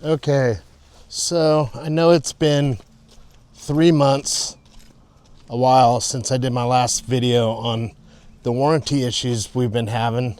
Okay, so I know it's been 3 months, a while since I did my last video on the warranty issues we've been having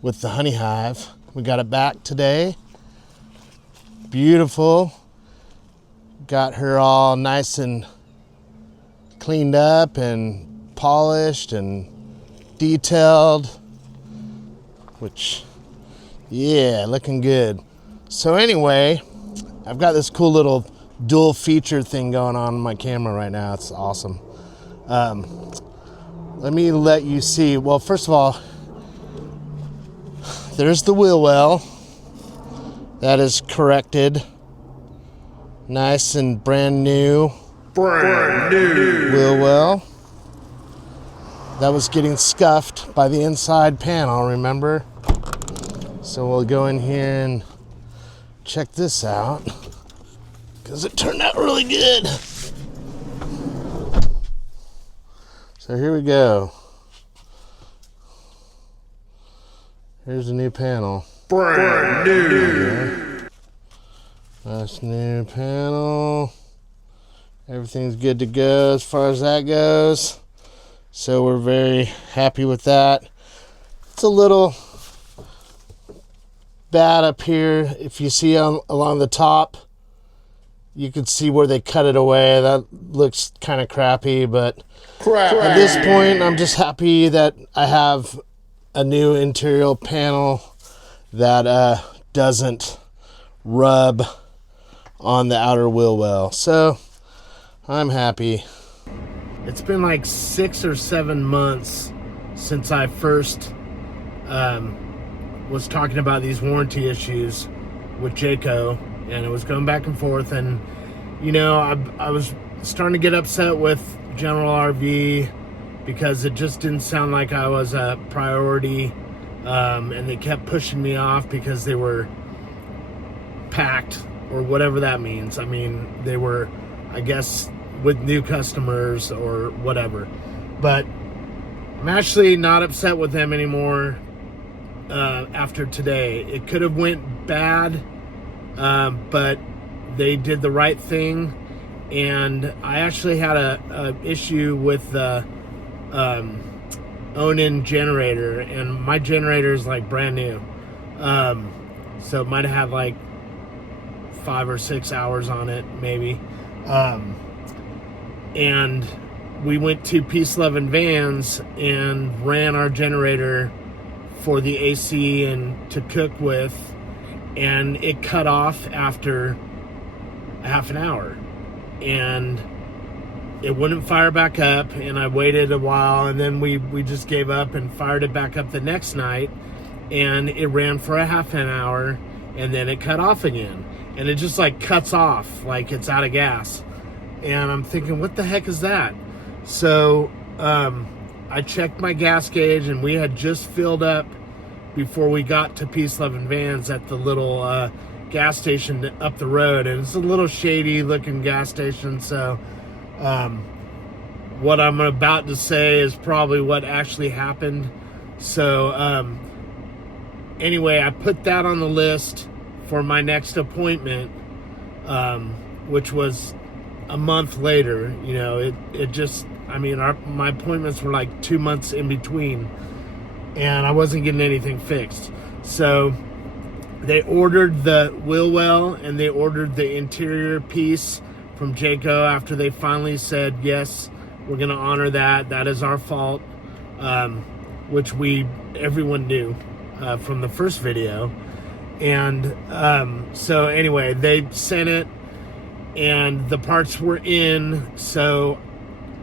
with the honey hive. We got it back today. Beautiful. Got her all nice and cleaned up and polished and detailed, which, yeah, looking good. So anyway, I've got this cool little dual feature thing going on my camera right now. It's awesome. Let me let you see. Well, first of all, there's the wheel well. That is corrected. Nice and brand new. Brand new wheel well. That was getting scuffed by the inside panel, remember? So we'll go in here and check this out, because it turned out really good. So here we go. Here's a new panel. Brand new. Nice new panel. Everything's good to go as far as that goes. So we're very happy with that. It's a little bad up here. If you see along the top, you can see where they cut it away. That looks kind of crappy, but at this point, I'm just happy that I have a new interior panel that doesn't rub on the outer wheel well. So I'm happy. It's been like 6 or 7 months since I first was talking about these warranty issues with Jayco, and it was going back and forth, and you know, I was starting to get upset with General RV because it just didn't sound like I was a priority, and they kept pushing me off because they were packed, or whatever that means. I mean, they were, I guess, with new customers or whatever. But I'm actually not upset with them anymore after today. It could have went bad, but they did the right thing. And I actually had a issue with the own-in generator, and my generator is like brand new. So it might have had like 5 or 6 hours on it, maybe. And we went to Peace, Love, and Vans and ran our generator for the AC and to cook with, and it cut off after a half an hour, and it wouldn't fire back up, and I waited a while, and then we just gave up and fired it back up the next night, and it ran for a half an hour, and then it cut off again, and it just like cuts off like it's out of gas. And I'm thinking, what the heck is that? So I checked my gas gauge, and we had just filled up before we got to Peace, Love, and Vans at the little gas station up the road. And it's a little shady looking gas station. So what I'm about to say is probably what actually happened. So anyway, I put that on the list for my next appointment, which was a month later. You know, it just, I mean, my appointments were like 2 months in between, and I wasn't getting anything fixed. So they ordered the wheel well, and they ordered the interior piece from Jayco after they finally said, yes, we're going to honor that. That is our fault, which everyone knew from the first video. And so anyway, they sent it, and the parts were in. So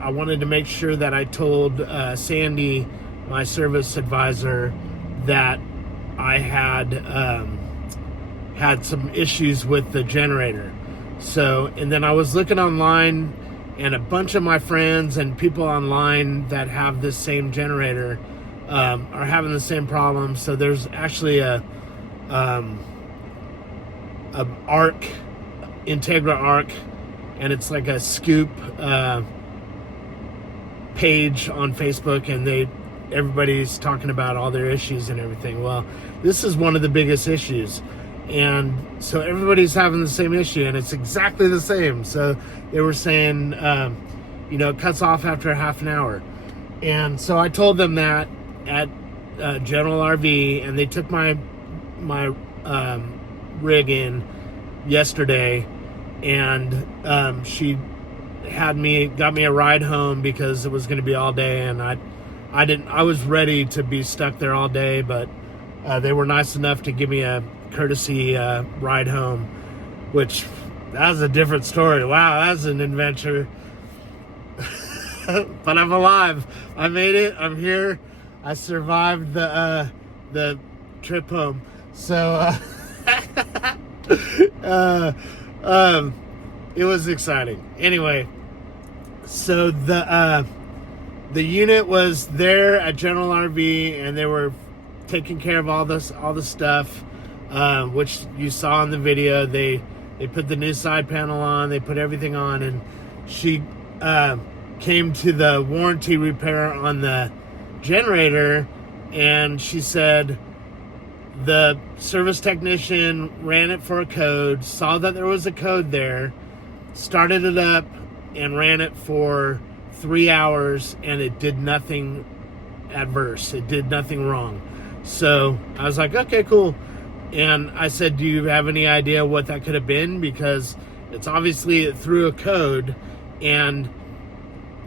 I wanted to make sure that I told Sandy, my service advisor, that I had some issues with the generator. So, and then I was looking online, and a bunch of my friends and people online that have this same generator are having the same problem. So there's actually a Entegra arc, and it's like a scoop page on Facebook, and everybody's talking about all their issues and everything. Well, this is one of the biggest issues, And so everybody's having the same issue, and it's exactly the same. So they were saying, it cuts off after half an hour. And so I told them that at General RV, and they took my rig in yesterday, and she got me a ride home because it was going to be all day, and I was ready to be stuck there all day, but they were nice enough to give me a courtesy ride home, which that was a different story. Wow, that's an adventure. But I'm alive. I made it. I'm here. I survived the trip home. So it was exciting. Anyway, so the unit was there at General RV, and they were taking care of all the stuff, which you saw in the video. They put the new side panel on. They put everything on, and she came to the warranty repair on the generator, and she said the service technician ran it for a code, saw that there was a code there, started it up, and ran it for 3 hours, and it did nothing adverse. It did nothing wrong. So I was like, okay, cool. And I said, do you have any idea what that could have been? Because it's obviously it threw a code, and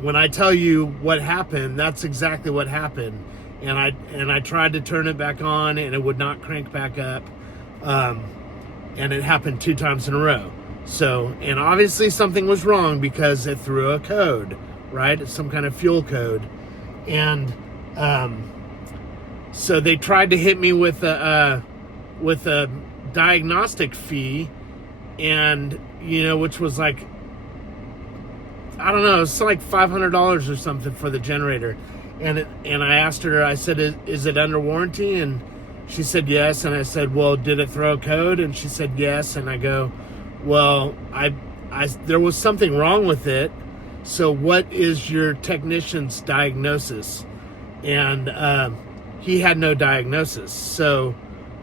when I tell you what happened, that's exactly what happened. And I tried to turn it back on, and it would not crank back up. And it happened 2 times in a row. So, and obviously something was wrong because it threw a code, right? It's some kind of fuel code. And so they tried to hit me with a diagnostic fee, and which was like, I don't know, it's like $500 or something for the generator. And I asked her, I said, is it under warranty? And she said yes. And I said, well, did it throw a code? And she said yes. And I go, well, there was something wrong with it. So what is your technician's diagnosis? And he had no diagnosis. So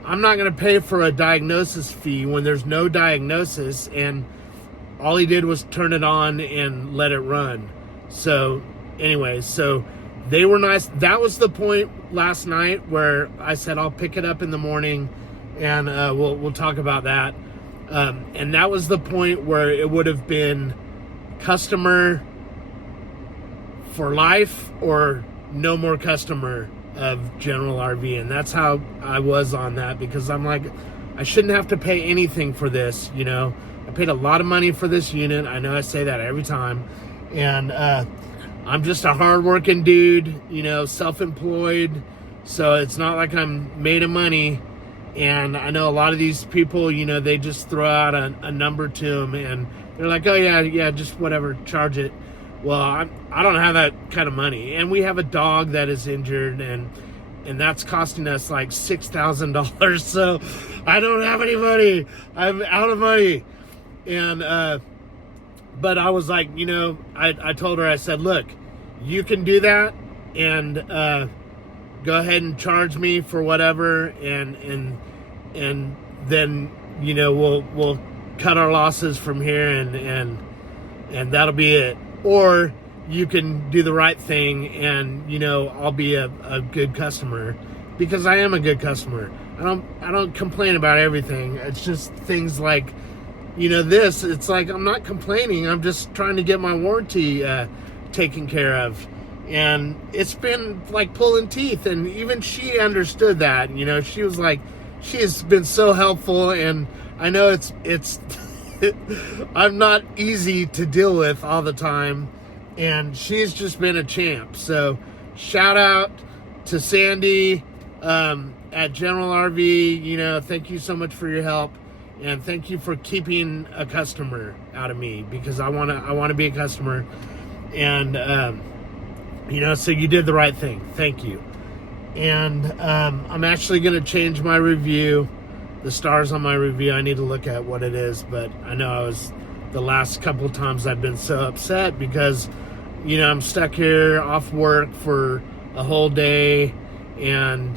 I'm not going to pay for a diagnosis fee when there's no diagnosis, and all he did was turn it on and let it run. So anyway, so they were nice. That was the point last night where I said I'll pick it up in the morning, and we'll talk about that. And that was the point where it would have been customer for life or no more customer of General RV. And that's how I was on that, because I'm like, I shouldn't have to pay anything for this. I paid a lot of money for this unit. I know I say that every time. And I'm just a hardworking dude, self-employed. So it's not like I'm made of money. And I know a lot of these people, they just throw out a number to them, and they're like, oh yeah, just whatever, charge it. Well, I don't have that kind of money. And we have a dog that is injured, and that's costing us like $6,000. So I don't have any money. I'm out of money. And, but I was like, I told her, I said, look, you can do that, and go ahead and charge me for whatever, and then we'll cut our losses from here, and that'll be it. Or you can do the right thing, and I'll be a good customer, because I am a good customer. I don't complain about everything. It's just things like this. It's like I'm not complaining. I'm just trying to get my warranty taken care of. And it's been like pulling teeth, and even she understood that. She was like, she has been so helpful, and I know it's I'm not easy to deal with all the time, and she's just been a champ. So shout out to Sandy at General RV. Thank you so much for your help, and thank you for keeping a customer out of me, because I want to be a customer. And so you did the right thing. Thank you. And I'm actually going to change my review. The stars on my review, I need to look at what it is. But I know the last couple of times I've been so upset because, I'm stuck here off work for a whole day and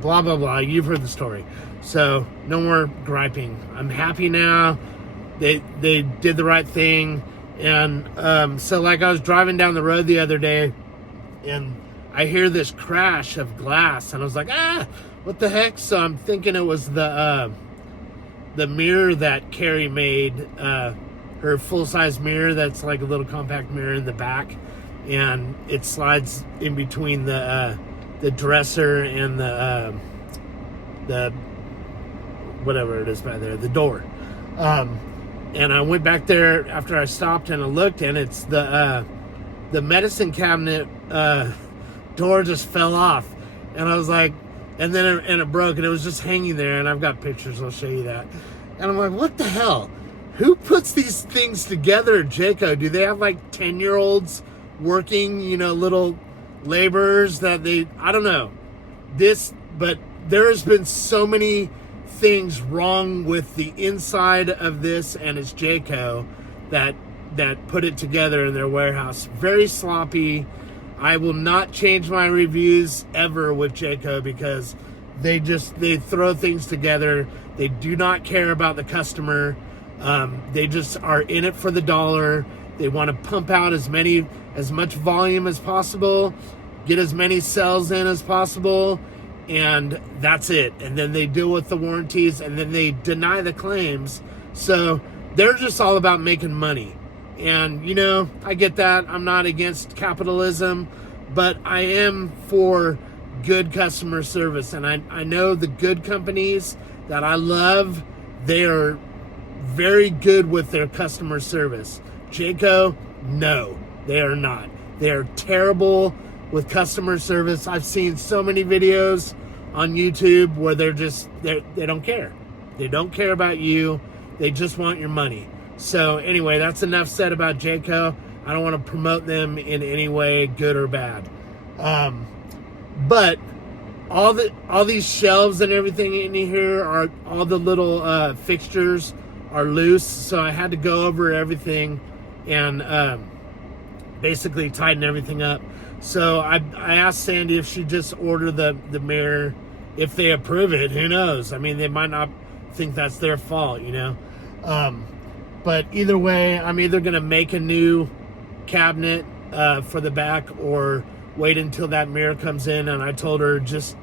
blah, blah, blah. You've heard the story. So no more griping. I'm happy now. They did the right thing. And so like I was driving down the road the other day, and I hear this crash of glass, and I was like, what the heck? So I'm thinking it was the mirror that Carrie made, her full-size mirror that's like a little compact mirror in the back, and it slides in between the dresser and the whatever it is by there, the door. And I went back there after I stopped and I looked, and it's the medicine cabinet door just fell off, and I was like, and then it broke, and it was just hanging there, and I've got pictures, I'll show you that. And I'm like, what the hell? Who puts these things together at Jayco? Do they have like 10-year-olds working, little laborers that I don't know. But there's been so many things wrong with the inside of this, and it's Jayco that put it together in their warehouse. Very sloppy. I will not change my reviews ever with Jayco, because they throw things together. They do not care about the customer. They just are in it for the dollar. They want to pump out as much volume as possible, get as many cells in as possible, and that's it. And then they deal with the warranties, and then they deny the claims. So they're just all about making money. And, I get that. I'm not against capitalism, but I am for good customer service. And I know the good companies that I love, they are very good with their customer service. Jayco, no, they are not. They are terrible with customer service. I've seen so many videos on YouTube where they don't care. They don't care about you. They just want your money. So anyway, that's enough said about Jayco. I don't want to promote them in any way, good or bad. But all these shelves and everything in here are all the little fixtures are loose. So I had to go over everything and basically tighten everything up. So I asked Sandy if she'd just order the mirror. If they approve it, who knows? I mean, they might not think that's their fault, But either way, I'm either going to make a new cabinet for the back, or wait until that mirror comes in. And I told her, just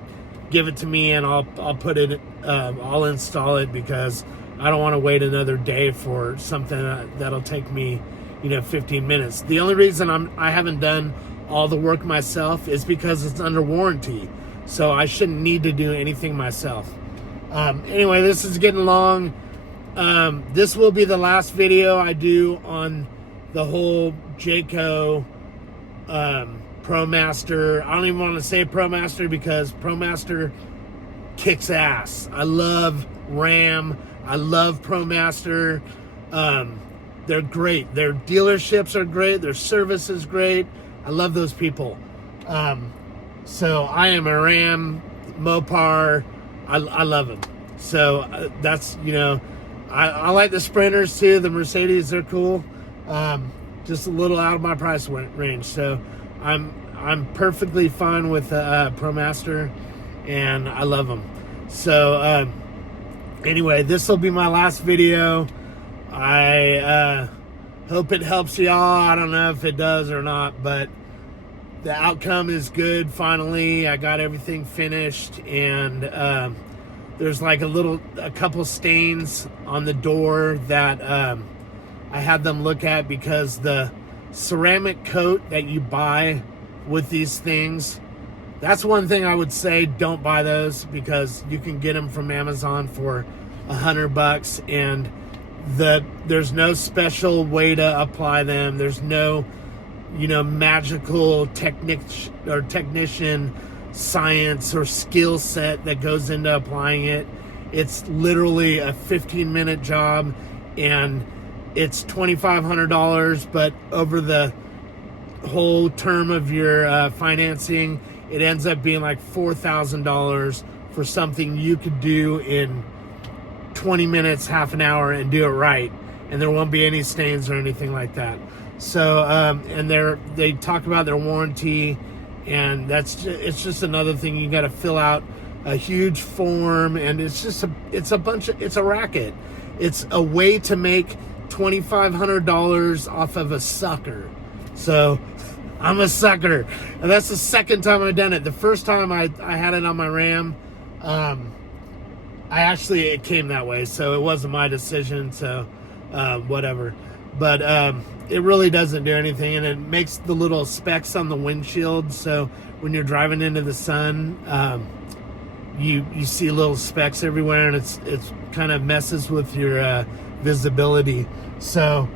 give it to me and I'll put it, I'll install it, because I don't want to wait another day for something that'll take me, 15 minutes. The only reason I haven't done all the work myself is because it's under warranty. So I shouldn't need to do anything myself. Anyway, this is getting long. This will be the last video I do on the whole Jayco ProMaster. I don't even want to say ProMaster, because ProMaster kicks ass. I love RAM. I love ProMaster. They're great. Their dealerships are great. Their service is great. I love those people. So I am a RAM Mopar. I love them. So that's, I like the Sprinters too. The Mercedes, they're cool. Just a little out of my price range. So I'm perfectly fine with ProMaster, and I love them. So anyway, this will be my last video. I hope it helps y'all. I don't know if it does or not, but the outcome is good. Finally, I got everything finished, and there's like a couple stains on the door that I had them look at, because the ceramic coat that you buy with these things, that's one thing I would say, don't buy those, because you can get them from Amazon for $100, and there's no special way to apply them. There's no magical technician science or skill set that goes into applying it. It's literally a 15-minute job, and it's $2,500, but over the whole term of your financing, it ends up being like $4,000 for something you could do in 20 minutes, half an hour, and do it right, and there won't be any stains or anything like that. So and they talk about their warranty, and it's just another thing. You got to fill out a huge form, and it's a racket. It's a way to make $2,500 off of a sucker. So I'm a sucker, and that's the second time I've done it. The first time I had it on my RAM, it came that way, so it wasn't my decision, so whatever. But it really doesn't do anything, and it makes the little specks on the windshield, so when you're driving into the sun, you see little specks everywhere, and it's kind of messes with your visibility. So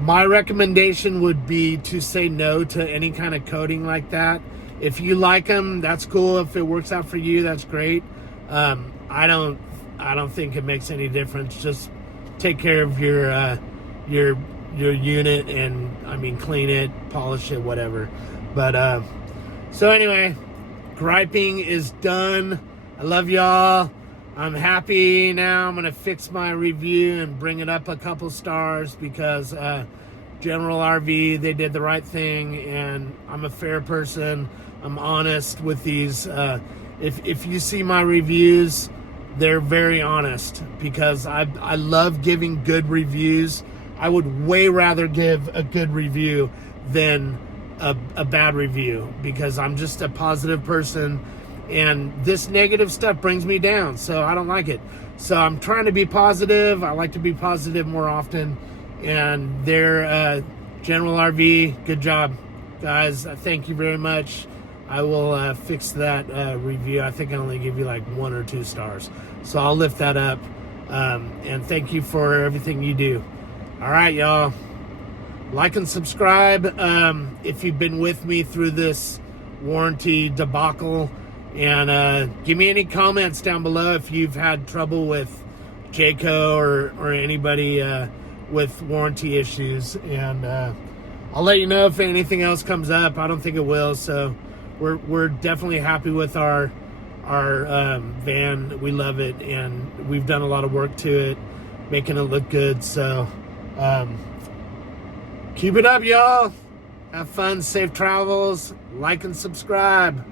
my recommendation would be to say no to any kind of coating like that. If you like them, that's cool. If it works out for you, that's great. I don't think it makes any difference. Just take care of your unit, and clean it, polish it, whatever. But so anyway, griping is done. I love y'all. I'm happy now. I'm gonna fix my review and bring it up a couple stars, because General RV, they did the right thing, and I'm a fair person. I'm honest with these. If you see my reviews, they're very honest, because I love giving good reviews. I would way rather give a good review than a bad review, because I'm just a positive person, and this negative stuff brings me down, so I don't like it. So I'm trying to be positive. I like to be positive more often, and they're General RV, good job, guys. Thank you very much. I will fix that review. I think I only give you like 1 or 2 stars, so I'll lift that up. And thank you for everything you do. All right, y'all. Like and subscribe if you've been with me through this warranty debacle. And give me any comments down below if you've had trouble with Jayco or anybody with warranty issues. And I'll let you know if anything else comes up. I don't think it will. So we're definitely happy with our van. We love it, and we've done a lot of work to it, making it look good. So keep it up, y'all. Have fun, safe travels, like and subscribe.